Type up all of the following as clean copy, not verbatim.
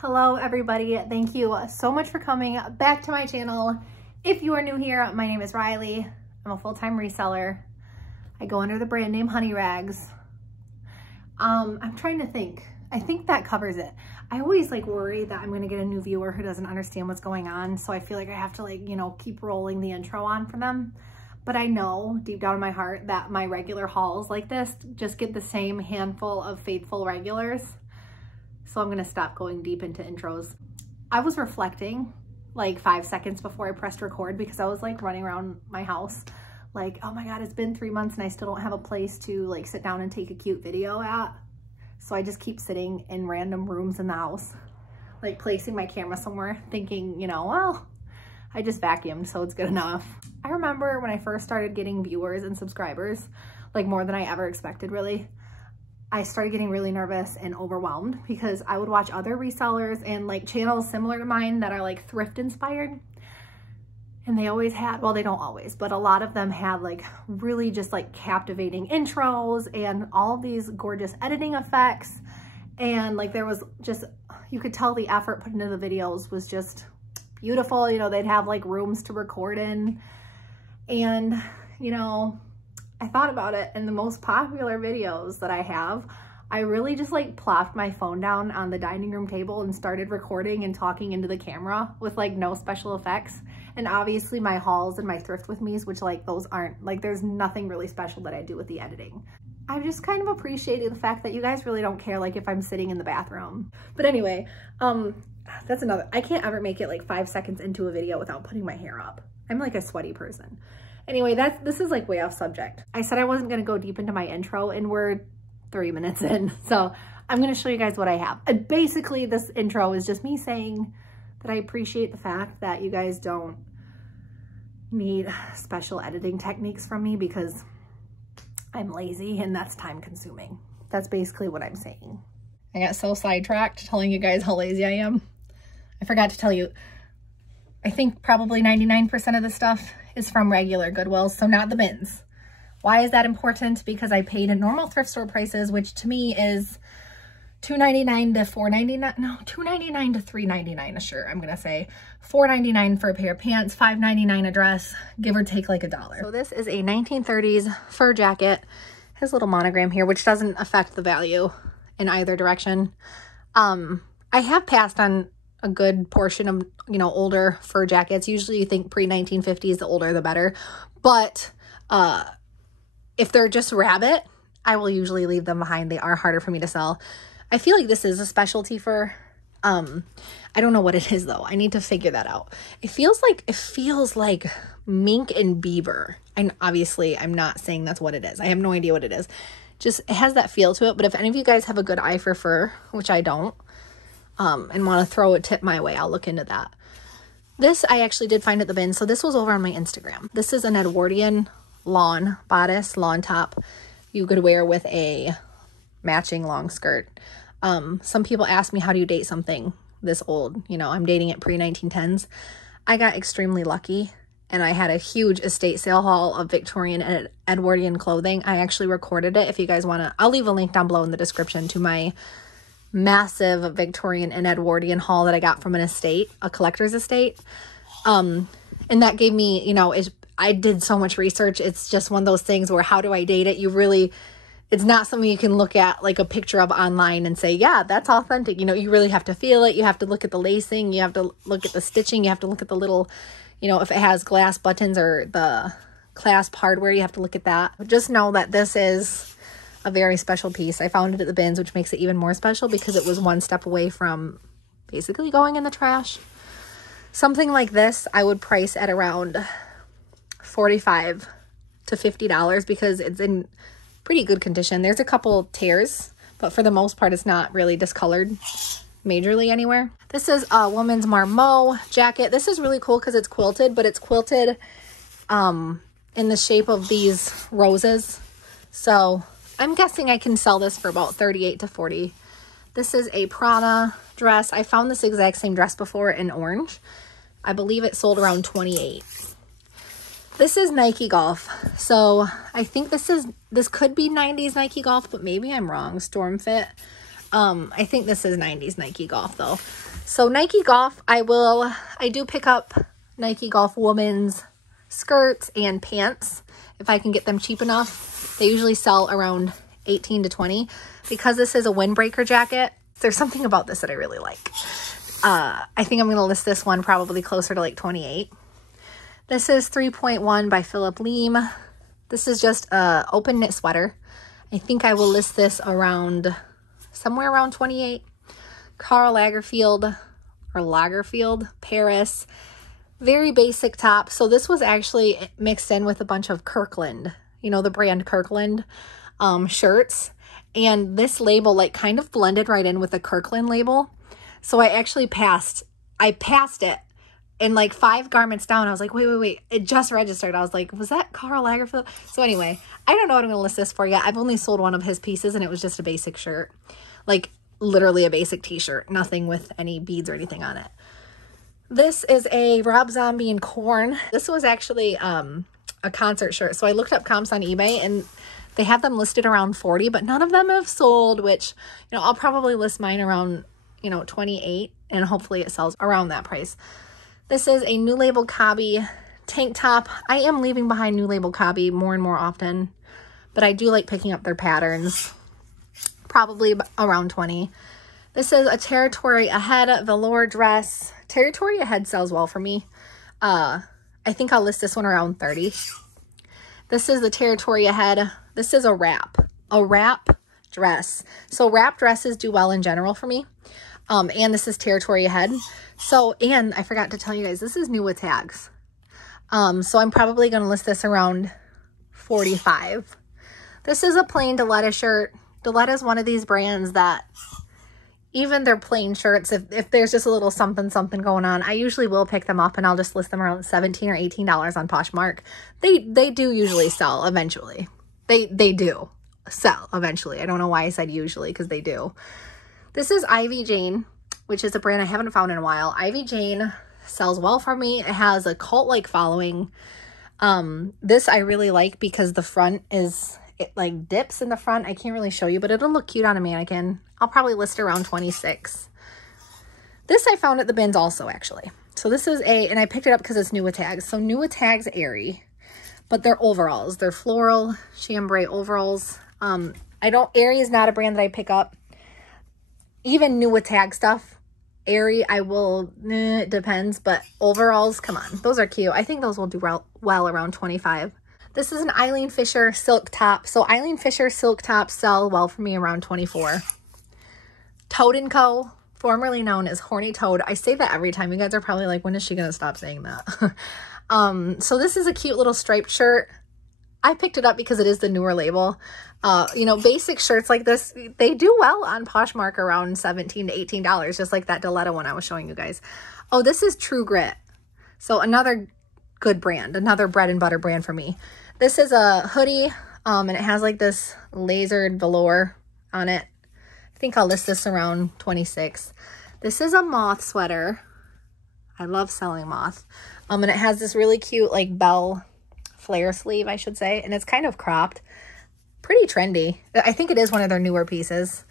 Hello everybody, thank you so much for coming back to my channel. If you are new here, my name is Riley. I'm a full-time reseller. I go under the brand name Honey Rags. I'm trying to think. I think that covers it. I always worry that I'm gonna get a new viewer who doesn't understand what's going on, so I feel like I have to keep rolling the intro on for them. But I know deep down in my heart that my regular hauls like this just get the same handful of faithful regulars. So I'm gonna stop going deep into intros. I was reflecting 5 seconds before I pressed record because I was running around my house oh my God, it's been 3 months and I still don't have a place to sit down and take a cute video at. So I just keep sitting in random rooms in the house, placing my camera somewhere thinking, well, I just vacuumed, so it's good enough. I remember when I first started getting viewers and subscribers, more than I ever expected really, I started getting really nervous and overwhelmed because I would watch other resellers and channels similar to mine that are thrift inspired. And they always had, well, they don't always, but a lot of them had really just captivating intros and all of these gorgeous editing effects. And there was just, you could tell the effort put into the videos was just beautiful. They'd have rooms to record in. And, I thought about it, and the most popular videos that I have, I really just plopped my phone down on the dining room table and started recording and talking into the camera with no special effects. And obviously my hauls and my thrift with me's, which those aren't, there's nothing really special that I do with the editing. I just kind of appreciated the fact that you guys really don't care if I'm sitting in the bathroom. But anyway, that's another, I can't ever make it 5 seconds into a video without putting my hair up. I'm a sweaty person. Anyway, this is way off subject. I said I wasn't gonna go deep into my intro and we're 3 minutes in. So I'm gonna show you guys what I have. And basically this intro is just me saying that I appreciate the fact that you guys don't need special editing techniques from me because I'm lazy and that's time consuming. That's basically what I'm saying. I got so sidetracked telling you guys how lazy I am. I forgot to tell you, I think probably 99% of the stuff is from regular Goodwill, so not the bins. Why is that important? Because I paid normal thrift store prices, which to me is $2.99 to $4.99. No, $2.99 to $3.99 a shirt, I'm gonna say. $4.99 for a pair of pants, $5.99 a dress, give or take $1. So this is a 1930s fur jacket. Has a little monogram here, which doesn't affect the value in either direction. I have passed on a good portion of, older fur jackets. Usually you think pre-1950s, the older the better. But if they're just rabbit, I will usually leave them behind. They are harder for me to sell. I feel like this is a specialty fur. I don't know what it is though. I need to figure that out. It feels like mink and beaver. And obviously I'm not saying that's what it is. I have no idea what it is. Just, it has that feel to it. But if any of you guys have a good eye for fur, which I don't, and want to throw a tip my way, I'll look into that. This I actually did find at the bin. So this was over on my Instagram. This is an Edwardian lawn bodice, lawn top. You could wear with a matching long skirt. Some people ask me, how do you date something this old? I'm dating it pre-1910s. I got extremely lucky and I had a huge estate sale haul of Victorian and Edwardian clothing. I actually recorded it. If you guys want to, I'll leave a link down below in the description to my massive Victorian and Edwardian haul that I got from an estate, a collector's estate. And that gave me, I did so much research. It's just one of those things where how do I date it? It's not something you can look at a picture of online and say, yeah, that's authentic. You really have to feel it. You have to look at the lacing. You have to look at the stitching. You have to look at the little, if it has glass buttons or the clasp hardware, you have to look at that. But just know that this is a very special piece. I found it at the bins, which makes it even more special because it was one step away from basically going in the trash. Something like this, I would price at around $45 to $50 because it's in pretty good condition. There's a couple tears, but for the most part, it's not really discolored majorly anywhere. This is a woman's Marmal jacket. This is really cool because it's quilted, but it's quilted in the shape of these roses. So I'm guessing I can sell this for about $38 to $40. This is a Prada dress. I found this exact same dress before in orange. I believe it sold around $28. This is Nike Golf. So I think this could be 90s Nike Golf, but maybe I'm wrong. Storm Fit. I think this is 90s Nike Golf though. So Nike Golf, I do pick up Nike Golf women's skirts and pants if I can get them cheap enough. They usually sell around 18 to 20. Because this is a windbreaker jacket, there's something about this that I really like. I think I'm going to list this one probably closer to like 28. This is 3.1 by Philip Leem. This is just a open knit sweater. I think I will list this around somewhere around 28. Karl Lagerfeld or Lagerfeld, Paris. Very basic top. So this was actually mixed in with a bunch of Kirkland, you know, the brand Kirkland shirts. And this label like kind of blended right in with the Kirkland label. So I actually passed it. And like 5 garments down, I was like, wait. It just registered. I was like, was that Karl Lagerfeld? So anyway, I don't know what I'm going to list this for yet. I've only sold one of his pieces and it was just a basic shirt. Like literally a basic t-shirt. Nothing with any beads or anything on it. This is a Rob Zombie and Korn. This was actually a concert shirt. So I looked up comps on eBay and they have them listed around 40, but none of them have sold, which, you know, I'll probably list mine around, you know, 28 and hopefully it sells around that price. This is a New Label Cobby tank top. I am leaving behind New Label Cobby more and more often, but I do like picking up their patterns, probably around 20. This is a Territory Ahead velour dress. Territory Ahead sells well for me. I think I'll list this one around 30. This is the Territory Ahead. This is a wrap dress. So wrap dresses do well in general for me. And this is Territory Ahead. So, and I forgot to tell you guys, this is new with tags. So I'm probably going to list this around 45. This is a plain Diletta shirt. Diletta is one of these brands that even their plain shirts, if there's just a little something going on, I usually will pick them up and I'll just list them around $17 or $18 on Poshmark. They do usually sell eventually. They do sell eventually. I don't know why I said usually, because they do. This is Ivy Jane, which is a brand I haven't found in a while. Ivy Jane sells well for me. It has a cult-like following. This I really like because the front is, it like dips in the front. I can't really show you, but it'll look cute on a mannequin. I'll probably list it around 26. This I found at the bins also, actually. So this is and I picked it up because it's new with tags. So new with tags Aerie, but they're overalls. They're floral chambray overalls. Aerie is not a brand that I pick up. Even new with tag stuff, Aerie, it depends, but overalls, come on. Those are cute. I think those will do well around 25. This is an Eileen Fisher silk top. So Eileen Fisher silk tops sell well for me around 24. Toad & Co., formerly known as Horny Toad. I say that every time. You guys are probably like, when is she going to stop saying that? So this is a cute little striped shirt. I picked it up because it is the newer label. You know, basic shirts like this, they do well on Poshmark around $17 to $18, just like that Diletta one I was showing you guys. Oh, this is True Grit. So another good brand, another bread and butter brand for me. This is a hoodie, and it has like this lasered velour on it. I think I'll list this around 26. This is a moth sweater. I love selling moth. And it has this really cute like bell flare sleeve, I should say, and it's kind of cropped. Pretty trendy. I think it is one of their newer pieces.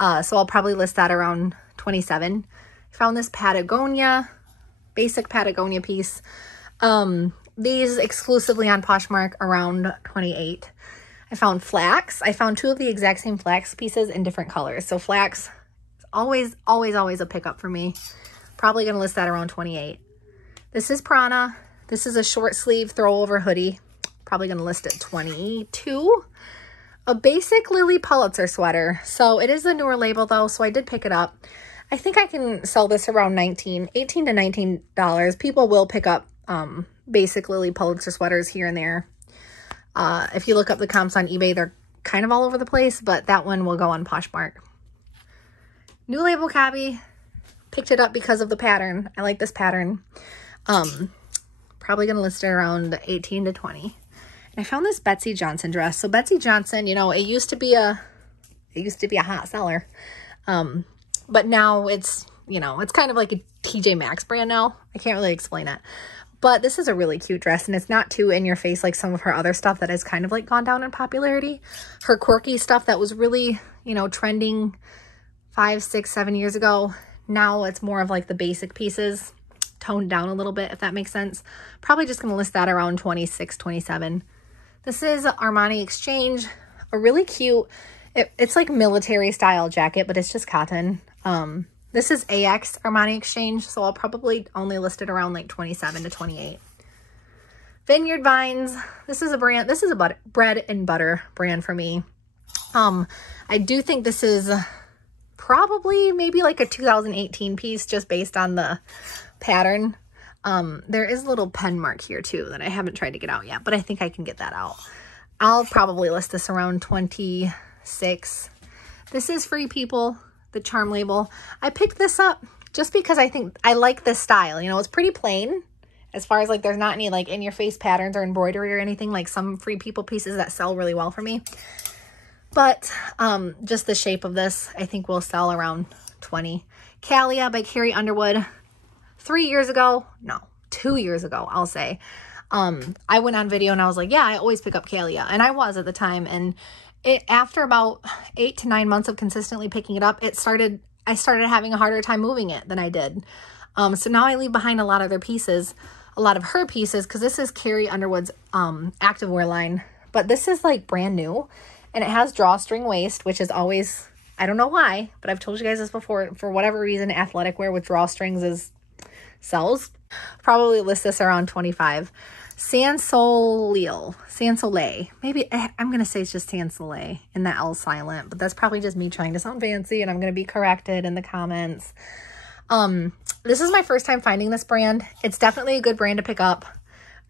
So I'll probably list that around 27. I found this Patagonia, basic Patagonia piece. These exclusively on Poshmark around 28. I found flax. I found 2 of the exact same flax pieces in different colors. So flax is always a pickup for me. Probably going to list that around 28. This is Prana. This is a short sleeve throw over hoodie. Probably going to list it 22. A basic Lily Pulitzer sweater. So it is a newer label though, so I did pick it up. I think I can sell this around $18 to $19. People will pick up basic Lily Pulitzer sweaters here and there. If you look up the comps on eBay, they're kind of all over the place, but that one will go on Poshmark. New Label Cobby. Picked it up because of the pattern. I like this pattern. Probably going to list it around 18 to 20. And I found this Betsy Johnson dress. So Betsy Johnson, you know, it used to be a hot seller. But now it's, you know, it's kind of like a TJ Maxx brand now. I can't really explain it. But this is a really cute dress, and it's not too in your face like some of her other stuff that has kind of like gone down in popularity. Her quirky stuff that was really, you know, trending 5, 6, 7 years ago. Now it's more of like the basic pieces, toned down a little bit, if that makes sense. Probably just gonna list that around 26, 27. This is Armani Exchange, a really cute, it's like military style jacket, but it's just cotton. This is AX Armani Exchange, so I'll probably only list it around like 27 to 28. Vineyard Vines, this is a brand, this is a bread and butter brand for me. I do think this is probably maybe like a 2018 piece just based on the pattern. There is a little pen mark here too that I haven't tried to get out yet, but I think I can get that out. I'll probably list this around 26. This is Free People, the charm label. I picked this up just because I think I like this style. You know, it's pretty plain as far as like there's not any like in your face patterns or embroidery or anything like some Free People pieces that sell really well for me. But just the shape of this, I think will sell around 20. Calia by Carrie Underwood. 3 years ago, no, 2 years ago, I'll say. I went on video and I was like, yeah, I always pick up Calia. And I was at the time. And after about 8 to 9 months of consistently picking it up, I started having a harder time moving it than I did. So now I leave behind a lot of their pieces, a lot of her pieces, because this is Carrie Underwood's activewear line. But this is like brand new. And it has drawstring waist, which is always, I don't know why, but I've told you guys this before. For whatever reason, athletic wear with drawstrings sells. Probably list this around 25. Sans Soleil. Maybe, I'm going to say it's just Sans Soleil and that L silent, but that's probably just me trying to sound fancy and I'm going to be corrected in the comments. This is my first time finding this brand. It's definitely a good brand to pick up.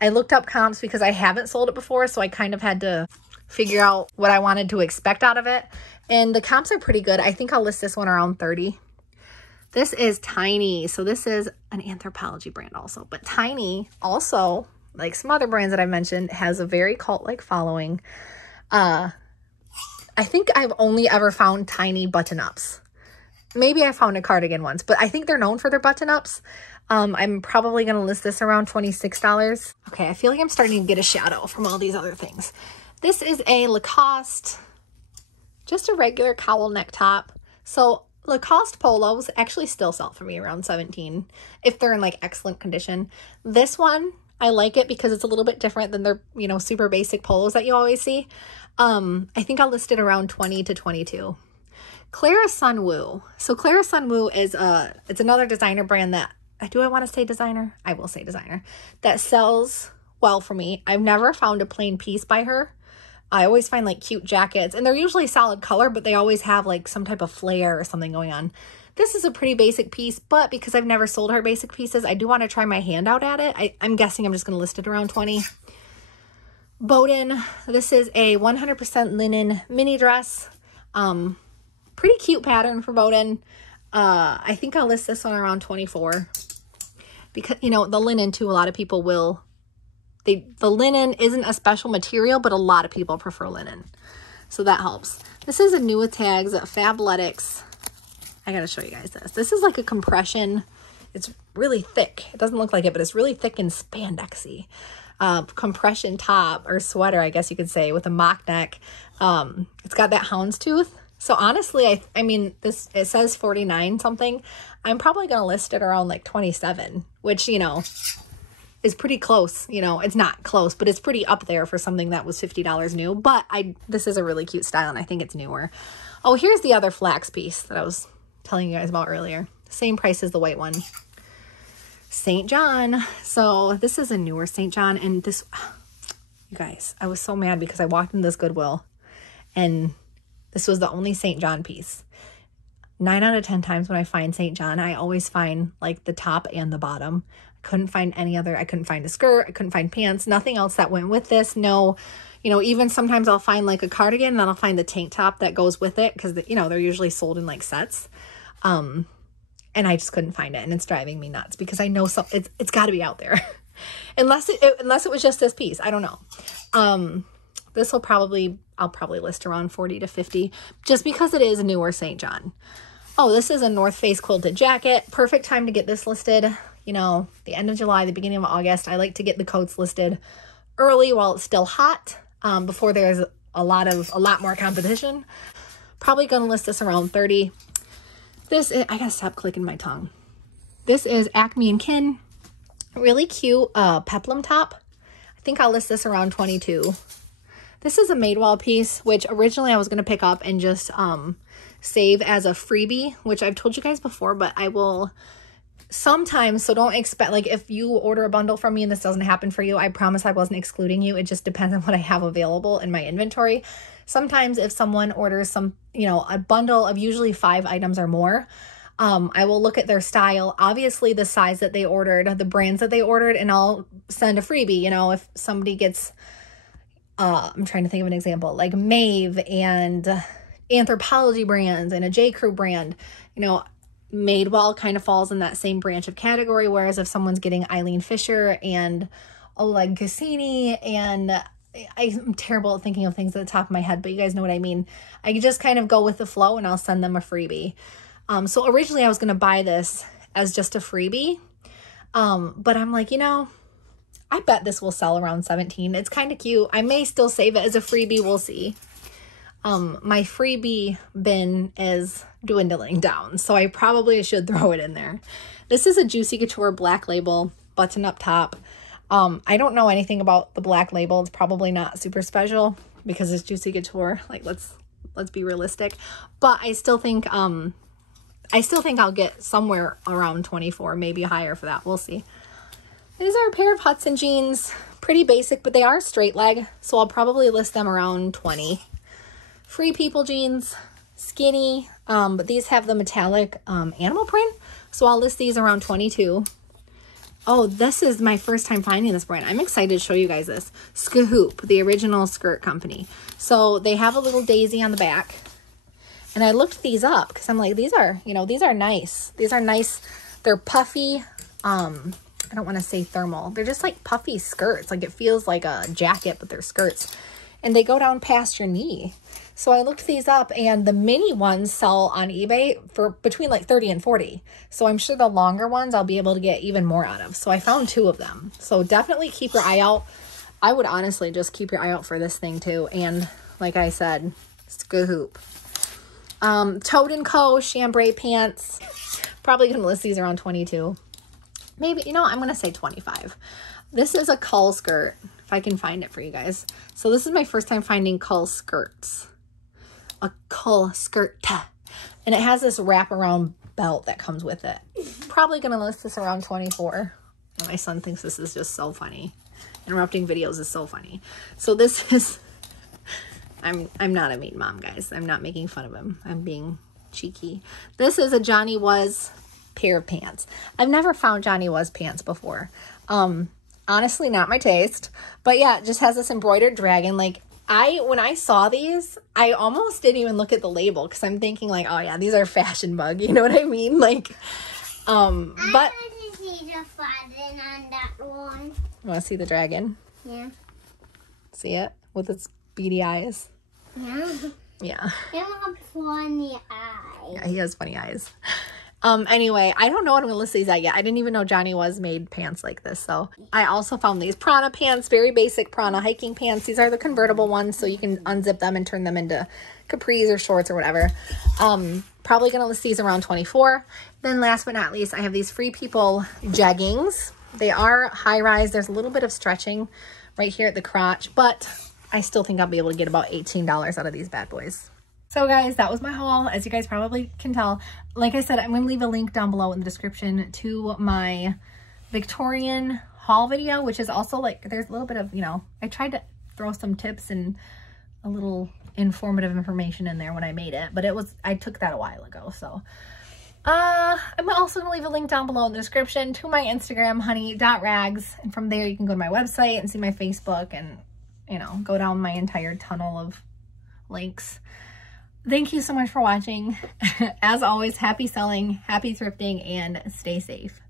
I looked up comps because I haven't sold it before, so I kind of had to figure out what I wanted to expect out of it. And the comps are pretty good. I think I'll list this one around 30. This is Tiny. So this is an Anthropologie brand also. But Tiny also, like some other brands that I've mentioned, has a very cult-like following. I think I've only ever found Tiny button-ups. Maybe I found a cardigan once, but I think they're known for their button-ups. I'm probably going to list this around $26. Okay, I feel like I'm starting to get a shadow from all these other things. This is a Lacoste, just a regular cowl neck top. So Lacoste polos actually still sell for me around 17 if they're in like excellent condition. This one, I like it because it's a little bit different than their, you know, super basic polos that you always see. I think I'll list it around 20 to 22. Clara Sunwoo. So Clara Sunwoo is it's another designer brand that, do I want to say designer? I will say designer. That sells well for me. I've never found a plain piece by her. I always find like cute jackets and they're usually solid color, but they always have like some type of flare or something going on. This is a pretty basic piece, but because I've never sold her basic pieces, I do want to try my hand out at it. I'm guessing I'm just going to list it around 20. Bowden. This is a 100% linen mini dress. Pretty cute pattern for Bowden. I think I'll list this one around 24 because, you know, the linen too, a lot of people will, the linen isn't a special material, but a lot of people prefer linen. So that helps. This is a new with tags, Fabletics. I got to show you guys this. This is like a compression. It's really thick. It doesn't look like it, but it's really thick and spandexy. Compression top or sweater, I guess you could say, with a mock neck. It's got that houndstooth. So honestly, I mean, it says 49 something. I'm probably going to list it around like 27, which, you know, is pretty close. You know, it's not close, but it's pretty up there for something that was $50 new. But this is a really cute style and I think it's newer. Oh, here's the other flax piece that I was telling you guys about earlier. Same price as the white one. St. John. So this is a newer St. John. And this, you guys, I was so mad because I walked into this Goodwill and this was the only St. John piece. 9 out of 10 times when I find St. John, I always find like the top and the bottom. I couldn't find any other. I couldn't find a skirt. I couldn't find pants. Nothing else that went with this. No, you know, even sometimes I'll find like a cardigan and then I'll find the tank top that goes with it because, you know, they're usually sold in like sets. And I just couldn't find it. And it's driving me nuts because I know it's got to be out there. unless it was just this piece. I don't know. This will I'll probably list around 40 to 50 just because it is a newer St. John. Oh, this is a North Face quilted jacket. Perfect time to get this listed. You know, the end of July, the beginning of August. I like to get the coats listed early while it's still hot, before there's a lot more competition. Probably going to list this around 30. This is, I gotta stop clicking my tongue. This is Acme and Kin. Really cute peplum top. I think I'll list this around 22. This is a Madewell piece, which originally I was going to pick up and just save as a freebie, which I've told you guys before, but I will sometimes, so don't expect, like if you order a bundle from me and this doesn't happen for you, I promise I wasn't excluding you. It just depends on what I have available in my inventory. Sometimes if someone orders some, you know, a bundle of usually 5 items or more, I will look at their style, obviously the size that they ordered, the brands that they ordered, and I'll send a freebie. You know, if somebody gets, I'm trying to think of an example, like Maeve and Anthropologie brands and a J. Crew brand, you know, Madewell kind of falls in that same branch of category. Whereas if someone's getting Eileen Fisher and Oleg Cassini, and I'm terrible at thinking of things at the top of my head, but you guys know what I mean. I just kind of go with the flow and I'll send them a freebie. So originally I was going to buy this as just a freebie. But I'm like, you know, I bet this will sell around 17. It's kind of cute. I may still save it as a freebie. We'll see. My freebie bin is dwindling down, so I probably should throw it in there. This is a Juicy Couture Black Label button-up top. I don't know anything about the Black Label. It's probably not super special because it's Juicy Couture. Like, let's be realistic. But I still think I'll get somewhere around 24, maybe higher for that. We'll see. These are a pair of Hudson jeans. Pretty basic, but they are straight leg, so I'll probably list them around 20. Free People jeans, skinny, but these have the metallic animal print, so I'll list these around 22. Oh, this is my first time finding this brand. I'm excited to show you guys this. Skahoop, the original skirt company. So they have a little daisy on the back. And I looked these up because I'm like, these are, you know, these are nice. These are nice. They're puffy. I don't want to say thermal. They're just like puffy skirts. Like it feels like a jacket, but they're skirts. And they go down past your knee. So I looked these up, and the mini ones sell on eBay for between like 30 and 40. So I'm sure the longer ones I'll be able to get even more out of. So I found 2 of them. So definitely keep your eye out. I would honestly just keep your eye out for this thing too. And like I said, Skahoop. Toad & Co. chambray pants. Probably going to list these around 22. Maybe, you know, I'm going to say 25. This is a cull skirt, if I can find it for you guys. So this is my first time finding cull skirts. A cull skirt. And it has this wraparound belt that comes with it. Probably going to list this around 24. My son thinks this is just so funny. Interrupting videos is so funny. So this is... I'm not a mean mom, guys. I'm not making fun of him. I'm being cheeky. This is a Johnny Was pair of pants. I've never found Johnny Was pants before. Honestly, not my taste. But yeah, it just has this embroidered dragon. Like, when I saw these, I almost didn't even look at the label because I'm thinking like, oh yeah, these are fashion bug. You know what I mean? Like, but... I want to see the dragon on that one. You want to see the dragon? Yeah. See it? With its beady eyes? Yeah. Yeah. He has funny eyes. Yeah, he has funny eyes. Anyway, I don't know what I'm going to list these at yet. I didn't even know Johnny Was made pants like this. So I also found these Prana pants, very basic Prana hiking pants. These are the convertible ones, so you can unzip them and turn them into capris or shorts or whatever. Probably going to list these around 24. Then last but not least, I have these Free People jeggings. They are high rise. There's a little bit of stretching right here at the crotch, but I still think I'll be able to get about $18 out of these bad boys. So guys, that was my haul. As you guys probably can tell, like I said, I'm going to leave a link down below in the description to my Victorian haul video, which is also like, there's a little bit of, you know, I tried to throw some tips and a little informative information in there when I made it, but I took that a while ago. So I'm also going to leave a link down below in the description to my Instagram, honey.rags. And from there you can go to my website and see my Facebook and, you know, go down my entire tunnel of links. Thank you so much for watching. As always, happy selling, happy thrifting, and stay safe.